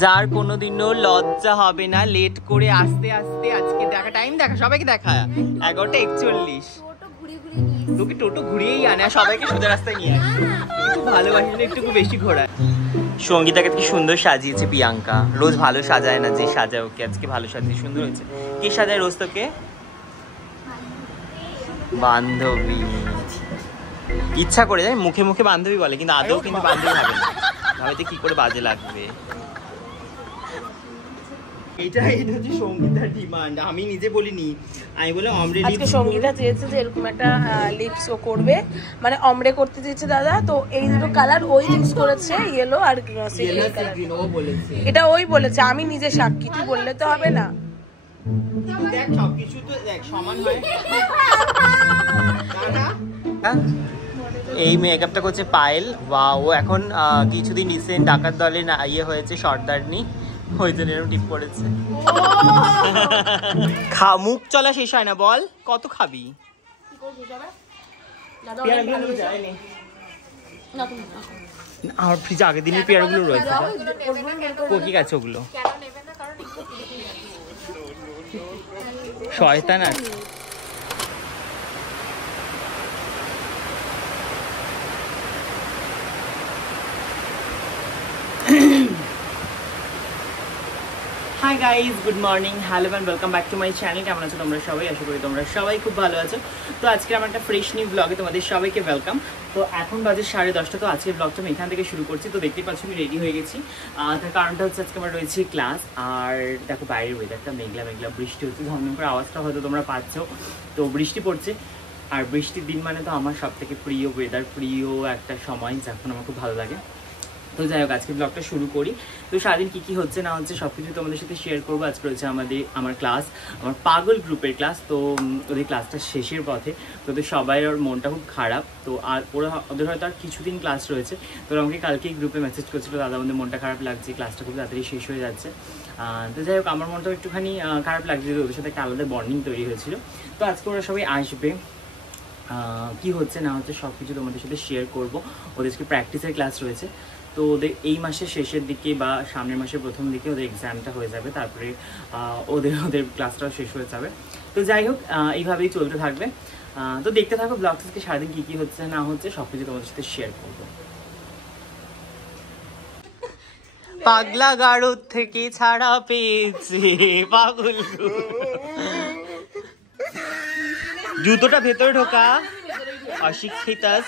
যার কোনোদিনও লজ্জা হবে না লেট করে আসতে আসতে আজকে দেখা টাইম দেখা সবাইকে দেখা 11:41 তোকে টোটো ঘুরিয়েই আনে আর সবাইকে সোজা রাস্তায় নিয়ে আসে। খুব ভালোবাসি না একটু বেশি ঘোরা। সঙ্গীতাকে কি সুন্দর সাজিয়েছে প্রিয়াঙ্কা, রোজ ভালো সাজায় না, যে সাজায় ওকে আজকে ভালো সাজিয়ে সুন্দর হয়েছে। কে সাজায় রোজ তোকে? বান্ধবী। ইচ্ছা করে যায় মুখে মুখে বান্ধবী বলে কিন্তু আদৌ কিন্তু বান্ধবী হবে না, ভাবে কি করে বাজে লাগবে। এটা হচ্ছে সঙ্গীতার ডিমান্ড, আমি নিজে বলিনি, আমি বলে অমরে আজকে সঙ্গীতা চেয়েছে যে এরকম একটা লিপস ও করবে, মানে অমরে করতে চেয়েছে দাদা। তো এই দুটো কালার ওই ইউজ করেছে, ইয়েলো আর গ্রিন। ও বলেছে এটা, ওই বলেছে, আমি নিজে সাক্ষী, তুই বললে তো হবে না। দেখ সবকিছু তো দেখ সমান হয়। এই মেকআপটা করছে পায়েল। বা ও এখন কিছুদিন রিসেন্ট ডাকাত দলে ইয়ে হয়েছে সর্দারনি, ওই জন্য এরকম টিপ করেছে। মুখ চলা শেষ হয় না, বল কত খাবি? আমার ফ্রিজে আগের দিনের পেয়ারগুলো রয়েছে, কি গেছে ওগুলো? শয়তান আছে। Hi guys, good morning, hello and welcome back to my channel. কেমন আছো তোমরা সবাই? আশা করি তোমরা সবাই খুব ভালো আছো। তো আজকে আমার একটা ফ্রেশ নিউ ব্লগে তোমাদের সবাইকে ওয়েলকাম। তো এখন বাজে 10:30। তো আজকের ব্লগটা আমি এখান থেকে শুরু করছি। তো দেখতেই পাচ্ছ আমি রেডি হয়ে গেছি, তার কারণটা হচ্ছে আজকে আমার রয়েছে ক্লাস। আর দেখো বাইরের ওয়েদারটা মেঘলা মেঘলা, বৃষ্টি হচ্ছে, ঝমঝম করে আওয়াজটা হয়তো তোমরা পাচ্ছ। তো বৃষ্টি পড়ছে, আর বৃষ্টির দিন মানে তো আমার সব থেকে প্রিয় ওয়েদার, প্রিয় একটা সময় যখন আমার খুব ভালো লাগে। তো যাই হোক, আজকে ব্লগটা শুরু করি। তো সারাদিন কী কী হচ্ছে না হচ্ছে সব কিছু তোমাদের সাথে শেয়ার করবো। আজকে রয়েছে আমার ক্লাস, আমার পাগল গ্রুপের ক্লাস। তো ওদের ক্লাসটা শেষের পথে, তো ওদের সবাই ওর মনটা খুব খারাপ। তো আর ওদের হয়তো আর কিছুদিন ক্লাস রয়েছে। তো আমাকে কালকেই গ্রুপে মেসেজ করছিলো, দাদা আমাদের মনটা খারাপ লাগছে, ক্লাসটা খুব তাড়াতাড়ি শেষ হয়ে যাচ্ছে। তো যাই হোক, আমার মনটাও একটুখানি খারাপ লাগছে, যে ওদের সাথে একটা আলাদা বন্ডিং তৈরি হয়েছিল। তো আজকে ওরা সবাই আসবে, কি হচ্ছে না হচ্ছে সব কিছু তোমাদের সাথে শেয়ার করবো। ওদের আজকে প্র্যাকটিসের ক্লাস রয়েছে। তো ওদের এই মাসের শেষের দিকে বা সামনের মাসের প্রথম দিকে ওদের এক্সামটা হয়ে যাবে, তারপরে ওদের ক্লাসটাও শেষ হয়ে যাবে। তো যাই হোক, এইভাবেই চলতে থাকবে। তো দেখতে থাকো ব্লগ থেকে সারাদিন কী কী হচ্ছে না হচ্ছে সব কিছু তোমাদের সাথে শেয়ার করবো। পাগলা গাড়ো থেকে ছাড়া পেয়েছে পাগল, জুতোটা ভেতরে ঢোকা, অশিক্ষিতাস।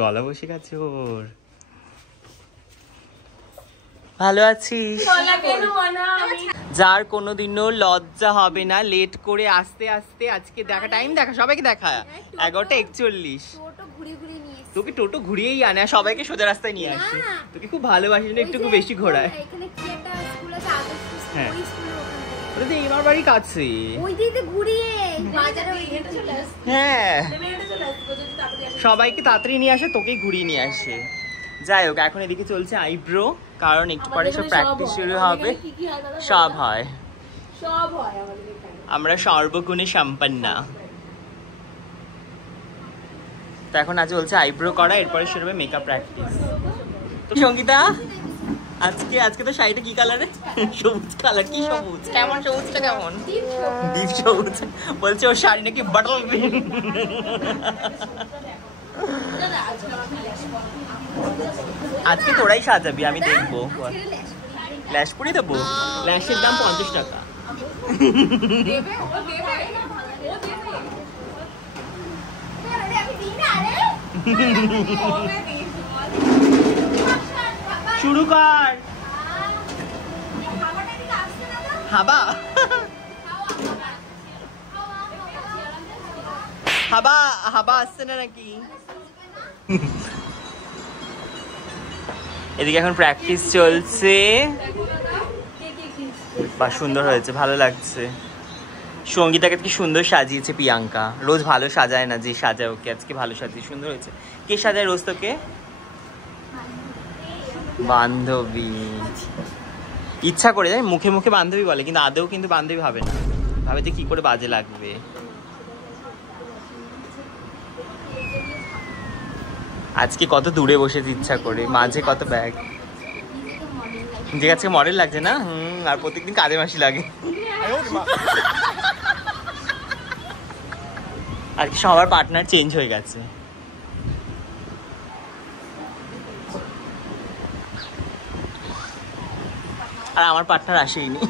গলা বসে গেছে ওর। ভালো আছিস? যার কোনোদিনও লজ্জা হবে না লেট করে আসতে আসতে আজকে দেখা টাইম দেখা সবাইকে দেখা 11:41। তোকে টোটো ঘুরিয়েই আনে আর সবাইকে সোজা রাস্তায় নিয়ে আসে। তোকে খুব ভালোবাসি না একটু বেশি ঘোরায়। হ্যাঁ, ওটা তো আমার বাড়ির কাছে। হ্যাঁ, সবাইকে তাড়াতাড়ি নিয়ে আসে, তোকেই ঘুরিয়ে নিয়ে আসে। যাই হোক, এখন এদিকে চলছে আইব্রো, কারণ একটু পরে সব প্র্যাকটিস শুরু হবে। সব হয়, আমরা সর্বগুণে সম্পন্ন। তো এখন আজ চলছে আইব্রো করা, এরপরে শুরু হবে মেকআপ প্র্যাকটিস। তো সঙ্গীতা, আজকে তো শাড়িটা কি কালারে? সবুজ কালার। কি সবুজ? কেমন সবুজটা? কেমন ডিপ সবুজ? বলছে ওর শাড়ি নাকি বাটল গ্রিন। আজকে তোরাই সাজাবি, আমি দেখবো। ল্যাশ পরিয়ে দেবো? ল্যাশের দাম 50 টাকা। শুরু কর। হাবা হাবা হাবা আসছে না নাকি? এদিকে এখন প্র্যাকটিস চলছে। বা সুন্দর হয়েছে, ভালো লাগছে। সঙ্গীতাকে কি সুন্দর সাজিয়েছে প্রিয়াঙ্কা, রোজ ভালো সাজায় না, যে সাজায় ওকে আজকে ভালো সাজিয়ে সুন্দর হয়েছে। কে সাজায় রোজ তোকে? বান্ধবী। ইচ্ছা করে যায় মুখে মুখে বান্ধবী বলে কিন্তু আদৌ কিন্তু বান্ধবী হবে না, ভাবে কি করে বাজে লাগবে। আজকে কত দূরে বসেছি ইচ্ছা করে, মাঝে কত ব্যাগ। যে আজকে মডেল লাগছে না? আর প্রত্যেকদিন কাজে মাসি লাগে। আর কি সবার পার্টনার চেঞ্জ হয়ে গেছে। আর আমার পার্টনার আসেইনি।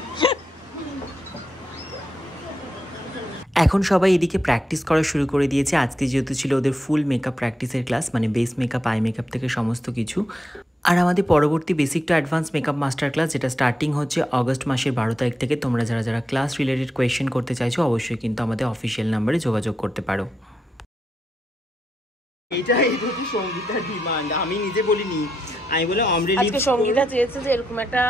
এখন সবাই এদিকে প্র্যাকটিস করা শুরু করে দিয়েছে। আজকে যেহেতু ছিল ওদের ফুল মেকআপ প্র্যাকটিসের ক্লাস, মানে বেস মেকআপ, আই মেকআপ থেকে সমস্ত কিছু। আর আমাদের পরবর্তী basic to advance makeup master class, যেটা স্টার্টিং হচ্ছে অগস্ট মাসের 12 তারিখ থেকে। তোমরা যারা যারা ক্লাস রিলেটেড কোয়েশ্চেন করতে চাইছো অবশ্যই কিন্তু আমাদের অফিসিয়াল নাম্বারে যোগাযোগ করতে পারো। এটাই হচ্ছে সঙ্গীতার ডিমান্ড, আমি নিজে বলিনি। আমি বলে অমরে লিপস। আজকে সঙ্গীতা চেয়েছে যে এরকম একটা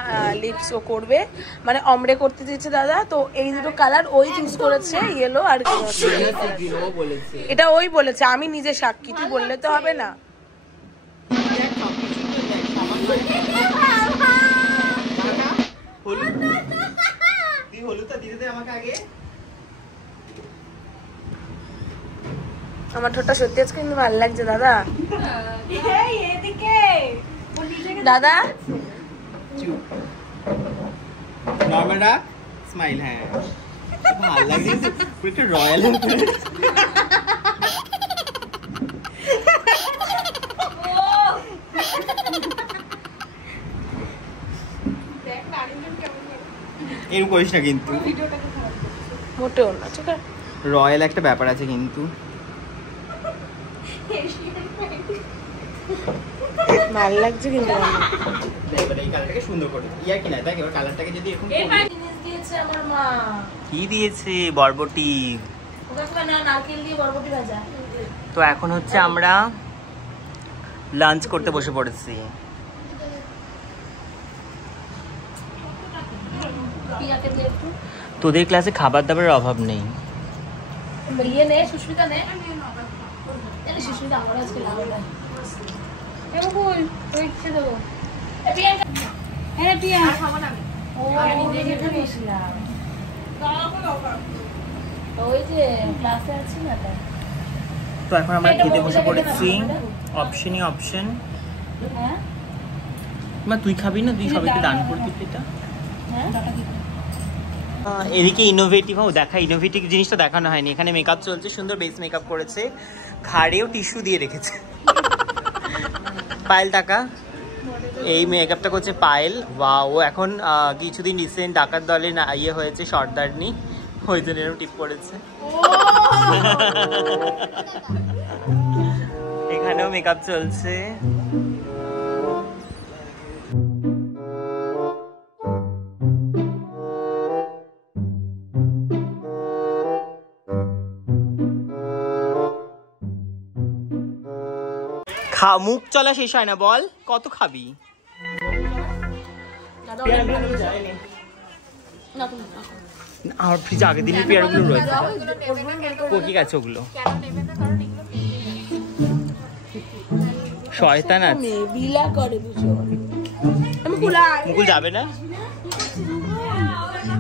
লিপস ও করবে, মানে অমরে করতে দিয়েছে দাদা। তো এই দুটো কালার ওই চুজ করেছে, ইয়েলো আর এটা ওই বলেছে, আমি নিজে সাক্ষী, তুই বললে তো হবে না। আমার ঠোঁটটা সত্যি আজকে কিন্তু ভালো লাগছে দাদা। দাদা নরমাল রাখ, স্মাইল। হ্যাঁ ভালো লাগছে, একটা রয়্যাল। এরকম করিস না কিন্তু, মোটেও না। ঠিক আছে, রয়্যাল একটা ব্যাপার আছে কিন্তু। ভালো লাগছে কিন্তু। এই কালারটাকে সুন্দর করে ইয়া কি না, দেখ এবার কালারটাকে যদি এরকম দিয়েছে আমার মা। কি দিয়েছে? বরবটি। না, নারকেল দিয়ে বরবটি ভাজা। তো এখন হচ্ছে আমরা লাঞ্চ করতে বসে পড়েছি। তোদের ক্লাসে খাবার দাবারের অভাব নেই। ইয়ে নে, সুস্মিতা নে। সুস্মিতা আমার আজকে লাগবে না। তো এখন আমরা খেতে বসে পড়েছি। অপশনই অপশন। মা তুই খাবি না? তুই সবাইকে দান করবি এটা। এদিকে ইনোভেটিভ, দেখা ইনোভেটিভ জিনিসটা দেখানো হয়নি। এখানে মেকআপ চলছে, সুন্দর বেস মেকআপ করেছে, ঘাড়েও টিস্যু দিয়ে রেখেছে। পায়েল টাকা, এই মেকআপটা করছে পায়েল। বা ও এখন কিছুদিন রিসেন্ট ডাকাত দলে ইয়ে হয়েছে, সর্দারনি, ওই জন্য এরকম টিপ করেছে। এখানেও মেকআপ চলছে। মুখ চলা শেষ হয় না, বল কত খাবি? আমার ফ্রিজে আগের দিনের পেয়ারাগুলো রয়েছে, কি গেছে ওগুলো? শয়তান আছে, মুকুল যাবে না।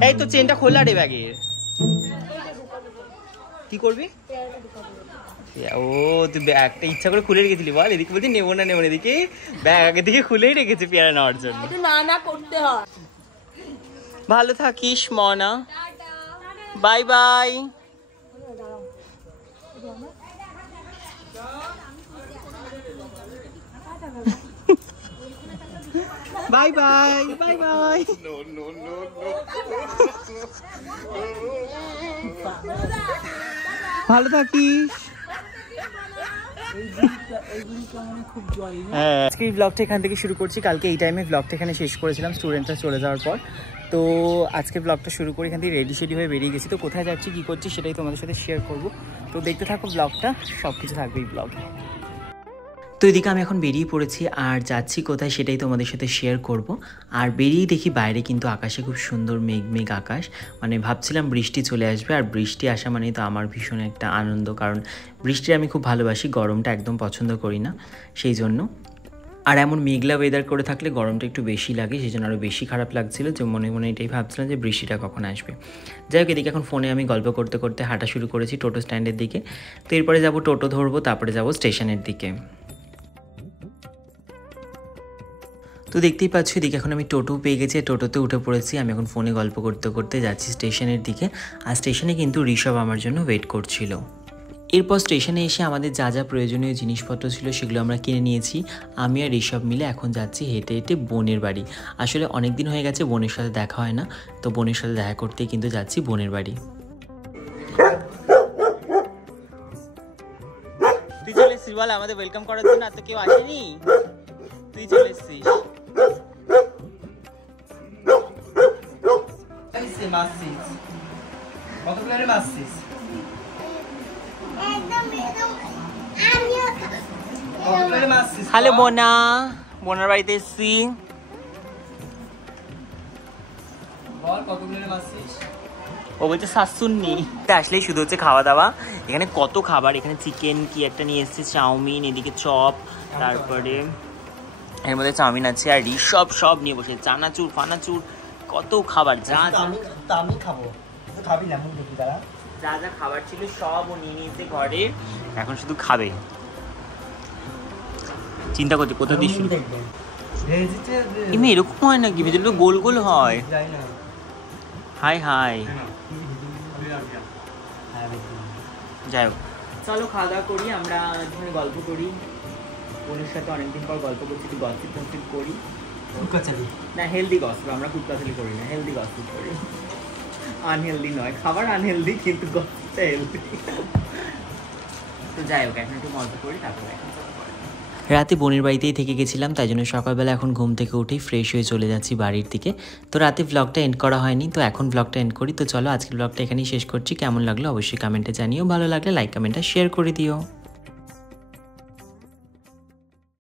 এই তো চেনটা খোলা রে ব্যাগের, কি করবি? ও তুই ব্যাগটা ইচ্ছা করে খুলে রেখেছিলি বল? এদিকে বলছি নেবো না নেবো না, এদিকে ব্যাগ আগে থেকে খুলেই রেখেছে পেয়ারা নেওয়ার জন্য। না করতে হয়। ভালো থাকিস মনা, bye bye. Bye bye bye bye. ভালো থাকিস। হ্যাঁ, আজকে এই ব্লগটা এখান থেকে শুরু করছি। কালকে এই টাইমে ব্লগটা এখানে শেষ করেছিলাম স্টুডেন্টরা চলে যাওয়ার পর। তো আজকে ব্লগটা শুরু করে এখান থেকে রেডি শেডি হয়ে বেরিয়ে গেছি। তো কোথায় যাচ্ছি, কী করছি সেটাই তোমাদের সাথে শেয়ার করবো। তো দেখতে থাকো ব্লগটা, সব কিছু থাকবে এই ব্লগে। তো এদিকে আমি এখন বেরিয়ে পড়েছি, আর যাচ্ছি কোথায় সেটাই তোমাদের সাথে শেয়ার করব। আর বেরিয়েই দেখি বাইরে কিন্তু আকাশে খুব সুন্দর মেঘ আকাশ, মানে ভাবছিলাম বৃষ্টি চলে আসবে। আর বৃষ্টি আসা মানেই তো আমার ভীষণ একটা আনন্দ, কারণ বৃষ্টি আমি খুব ভালোবাসি, গরমটা একদম পছন্দ করি না সেই জন্য। আর এমন মেঘলা ওয়েদার করে থাকলে গরমটা একটু বেশি লাগে, সেই জন্য আরও বেশি খারাপ লাগছিলো, যে মনে মনে এটাই ভাবছিলাম যে বৃষ্টিটা কখন আসবে। যাই হোক, এদিকে এখন ফোনে আমি গল্প করতে করতে হাঁটা শুরু করেছি টোটো স্ট্যান্ডের দিকে। তো এরপরে যাব টোটো ধরবো, তারপরে যাব স্টেশনের দিকে। তো দেখতেই পাচ্ছ এদিকে এখন আমি টোটো পেয়ে গেছি, টোটোতে উঠে পড়েছি। আমি এখন ফোনে গল্প করতে করতে যাচ্ছি স্টেশনের দিকে। আর স্টেশনে কিন্তু ঋষভ আমার জন্য ওয়েট করছিল। এরপর স্টেশনে এসে আমাদের যা যা প্রয়োজনীয় জিনিসপত্র ছিল সেগুলো আমরা কিনে নিয়েছি। আমি আর ঋষভ মিলে এখন যাচ্ছি হেঁটে হেঁটে বোনের বাড়ি। আসলে অনেক দিন হয়ে গেছে বোনের সাথে দেখা হয় না, তো বোনের সাথে দেখা করতেই কিন্তু যাচ্ছি বোনের বাড়ি। তুই চলে এসছিস বল আমাদের ওয়েলকাম করার জন্য, আর তো কেউ আসেনি, তুই চলে এসছিস। হ্যালো বোনা, বোনার বাড়িতে এসছি। ও বলছে শাশুননি। আসলেই শুধু হচ্ছে খাওয়া দাওয়া। এখানে কত খাবার, এখানে চিকেন কি একটা নিয়ে এসছে, চাউমিন, এদিকে চপ, তারপরে এর মধ্যে চাউমিন আছে, আর ঋষভ সব নিয়ে বসে, চানাচুর ফানাচুর, কত খাবার। যা আমি খাবো, খাবি না যা যা খাবার ছিল সব ও নিয়ে নিয়েছে ঘরে, এখন শুধু খাবে। চিন্তা করছি কোথা দিয়ে শুরু। এমনি এরকম হয় নাকি? ভেতরে গোল গোল হয়। হাই হাই, যাই হোক চলো খাওয়া দাওয়া করি, আমরা এখানে গল্প করি। বোনের সাথে অনেকদিন পর গল্প করছি, একটু গসিপ টসিপ করি। না হেলদি গসিপ, আমরা কুটকাচালি করি না, হেলদি গসিপ করি। আনহেলদি নয়, খাবার আনহেলদি কিন্তু গসিপটা হেলদি। তো যাই হোক এখন একটু মজা করি, তারপরে রাতে বোনের বাড়িতেই থেকে গেছিলাম, তাই জন্য সকালবেলা এখন ঘুম থেকে উঠেই ফ্রেশ হয়ে চলে যাচ্ছি বাড়ির দিকে। তো রাতে ব্লগটা এন্ড করা হয়নি, তো এখন ব্লগটা এন্ড করি। তো চলো আজকের ব্লগটা এখানেই শেষ করছি। কেমন লাগলো অবশ্যই কমেন্টে জানিও, ভালো লাগলে লাইক কমেন্টটা শেয়ার করে দিও।